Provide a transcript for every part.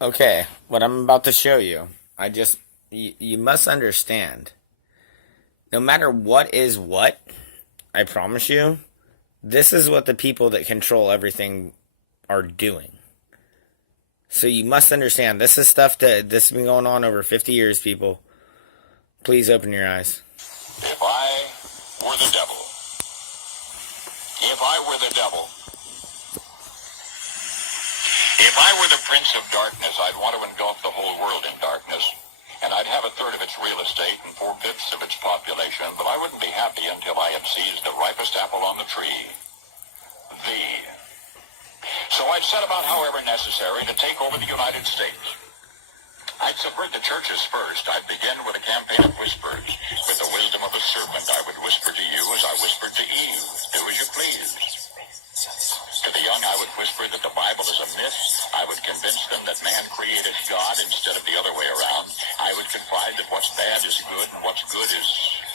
Okay, what I'm about to show you, you must understand. No matter what is what, I promise you, this is what the people that control everything are doing. So you must understand, this is stuff this has been going on over 50 years, people. Please open your eyes. If I were the devil, if I were the devil, if I were the prince of darkness, I'd want to engulf the whole world in darkness. And I'd have a third of its real estate and four-fifths of its population, but I wouldn't be happy until I had seized the ripest apple on the tree. Thee. So I'd set about, however necessary, to take over the United States. I'd subvert the churches first. I'd begin with a campaign of whispers. With the wisdom of a serpent, I would whisper to you as I whispered to Eve. Do as you please. To the young, I would whisper that the Bible is a myth. I would convince them that man created God instead of the other way around. I would confide that what's bad is good and what's good is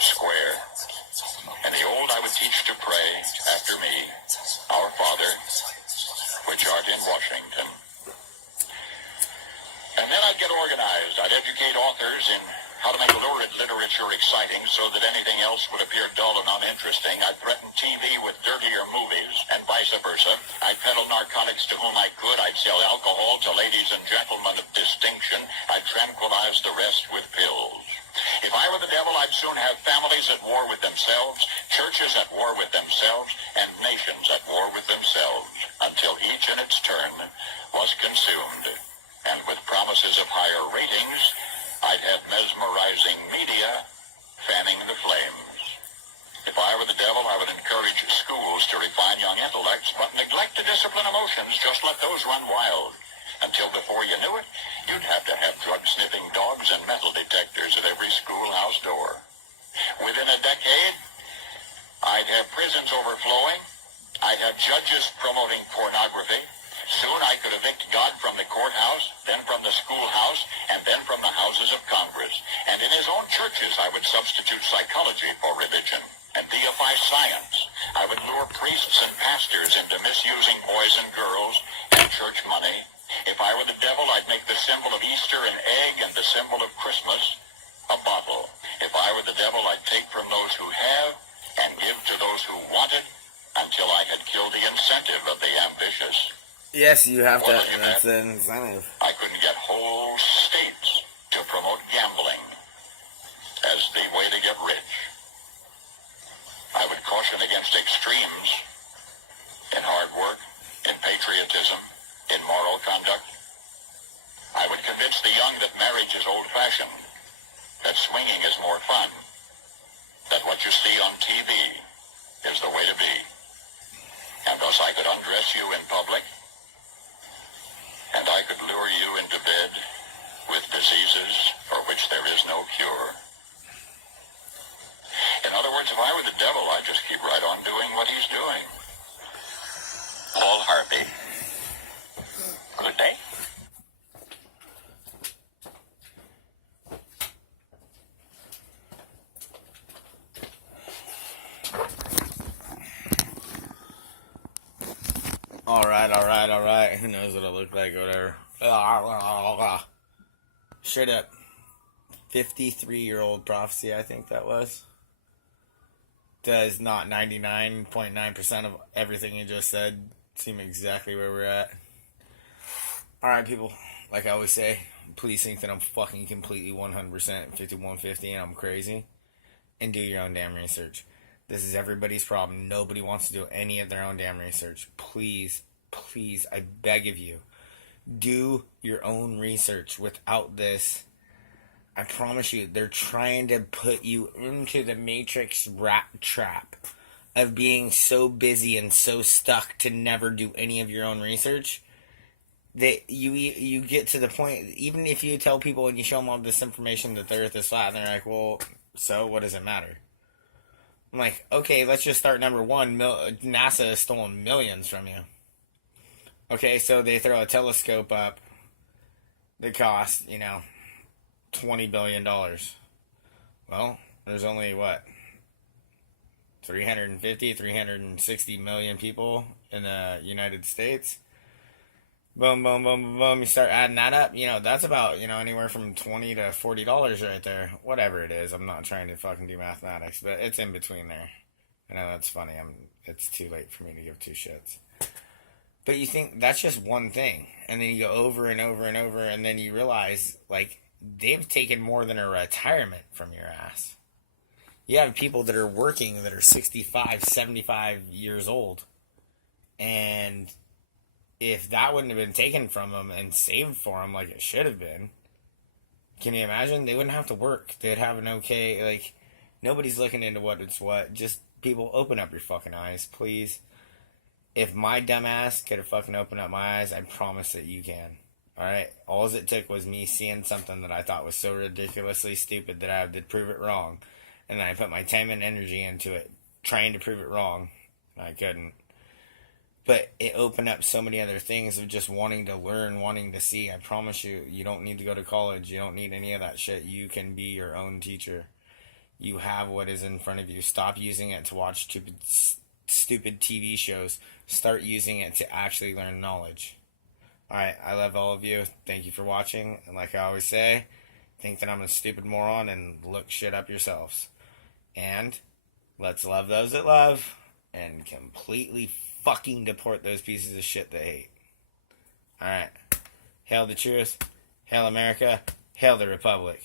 square. And the old I would teach to pray after me, Our Father, which art in Washington. And then I'd get organized. I'd educate authors in how to make lurid literature exciting so that anything else would appear dull and uninteresting. I'd threaten TV with dirtier movies and vice versa. I'd peddle narcotics to whom I could. I'd sell alcohol to ladies and gentlemen of distinction. I'd tranquilize the rest with pills. If I were the devil, I'd soon have families at war with themselves, churches at war with themselves, and nations at war with themselves, until each in its turn was consumed. And with promises of higher ratings, I'd have mesmerizing media fanning the flames. If I were the devil, I would encourage schools to refine young intellects, but neglect to discipline emotions. Just let those run wild. Until before you knew it, you'd have to have drug-sniffing dogs and metal detectors at every schoolhouse door. Within a decade, I'd have prisons overflowing. I'd have judges promoting pornography. Soon I could evict God from the courthouse, then from the schoolhouse, and then from the houses of Congress. And in his own churches I would substitute psychology for religion and deify science. I would lure priests and pastors into misusing boys and girls and church money. If I were the devil, I'd make the symbol of Easter an egg and the symbol of Christmas a bottle. If I were the devil, I'd take from those who have and give to those who wanted until I had killed the incentive of the ambitious. Yes, you have to. That's the incentive. I couldn't get whole states to promote gambling as the way to get rich. I would caution against extremes in hard work, in patriotism, in moral conduct. I would convince the young that marriage is old-fashioned, that swinging is more fun, that what you see on TV is the way to be. And thus I could undress you in public, and I could lure you into bed with diseases for which there is no cure. In other words, if I were the devil, I'd just keep right on doing what he's doing. Paul Harvey. Good day. Alright. Who knows what I look like, whatever. Straight up. 53-year-old prophecy, I think that was. Does not 99.9% of everything you just said seem exactly where we're at? Alright, people. Like I always say, please think that I'm fucking completely 100% 5150 and I'm crazy. And do your own damn research. This is everybody's problem. Nobody wants to do any of their own damn research. Please, I beg of you, do your own research. Without this, I promise you, they're trying to put you into the Matrix rat trap of being so busy and so stuck to never do any of your own research that you get to the point, even if you tell people and you show them all this information that the earth is flat, and they're like, well, so what does it matter? I'm like, okay, let's just start number one. NASA has stolen millions from you. Okay, so they throw a telescope up that costs, $20 billion. Well, there's only, 360 million people in the United States. Boom, boom, boom, boom, boom. You start adding that up. That's about anywhere from $20 to $40 right there. Whatever it is. I'm not trying to fucking do mathematics, but it's in between there. I know that's funny. It's too late for me to give two shits. But you think that's just one thing, and then you go over and over and over, and then you realize like they've taken more than a retirement from your ass. You have people that are working that are 65, 75 years old, and if that wouldn't have been taken from them and saved for them like it should have been, can you imagine? They wouldn't have to work. They'd have an okay, like, nobody's looking into what it's what. Just, people, open up your fucking eyes, please. If my dumb ass could have fucking opened up my eyes, I promise that you can. Alright? All it took was me seeing something that I thought was so ridiculously stupid that I had to prove it wrong. And then I put my time and energy into it, trying to prove it wrong. I couldn't. But it opened up so many other things of just wanting to learn, wanting to see. I promise you, you don't need to go to college. You don't need any of that shit. You can be your own teacher. You have what is in front of you. Stop using it to watch stupid TV shows. Start using it to actually learn knowledge. Alright, I love all of you. Thank you for watching. And like I always say, think that I'm a stupid moron and look shit up yourselves. And let's love those that love and completely fucking deport those pieces of shit that hate. Alright. Hail the truth. Hail America. Hail the Republic.